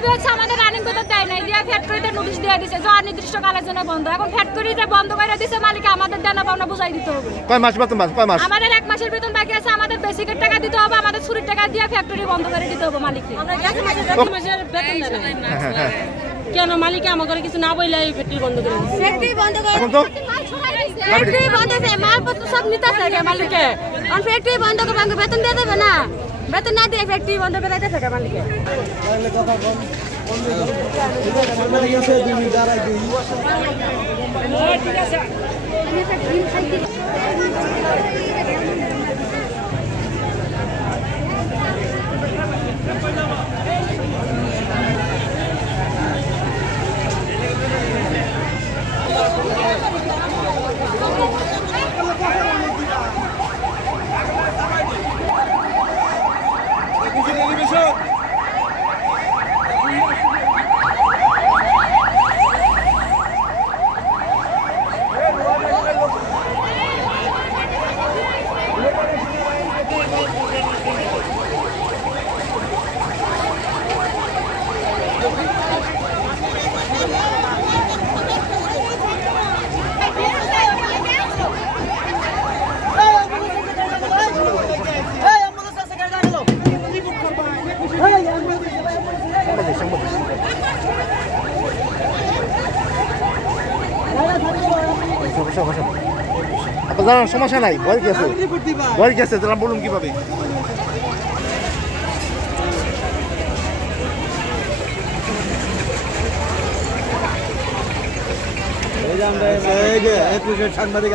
দাবি হচ্ছে আমাদের রানিং বেতন দেয় নাই, দিয়ে ফ্যাক্টরিতে নোটিশ দিয়ে দিছে যে অনির্দিষ্টকালের জন্য বন্ধ। এখন ফ্যাক্টরিতে বন্ধ করে দিছে, মালিক আমাদের দেনা পাওনা বুঝাই দিতে হবে। কয় মাস বেতন কয় মাস? আমাদের 1 মাসের বেতন বাকি আছে, আমাদের বেসিকের টাকা দিতে হবে, আমাদের ছুরির টাকা দিয়ে ফ্যাক্টরি বন্ধ করে দিতে হবে মালিককে। কেন মালিক আমাদের কিছু না বইলে ফ্যাক্টরি বন্ধ করে দিছে? ফ্যাক্টরি বন্ধ করে ফ্যাক্টরি বন্ধ আছে, মালপত্র সব নিতে থাকে মালিককে। আর ফ্যাক্টরি বন্ধ করে বেতন দিয়ে দেবে না, বেতন না দিয়ে ফ্যাক্টরি বন্ধ করে দিতে থাকে মালিককে। ঠিক আছে আপনার সমস্যা নাই, ভয় কি আছে? ভয় কি আছে তারা বলুন কিভাবে? এই যে সাংবাদিক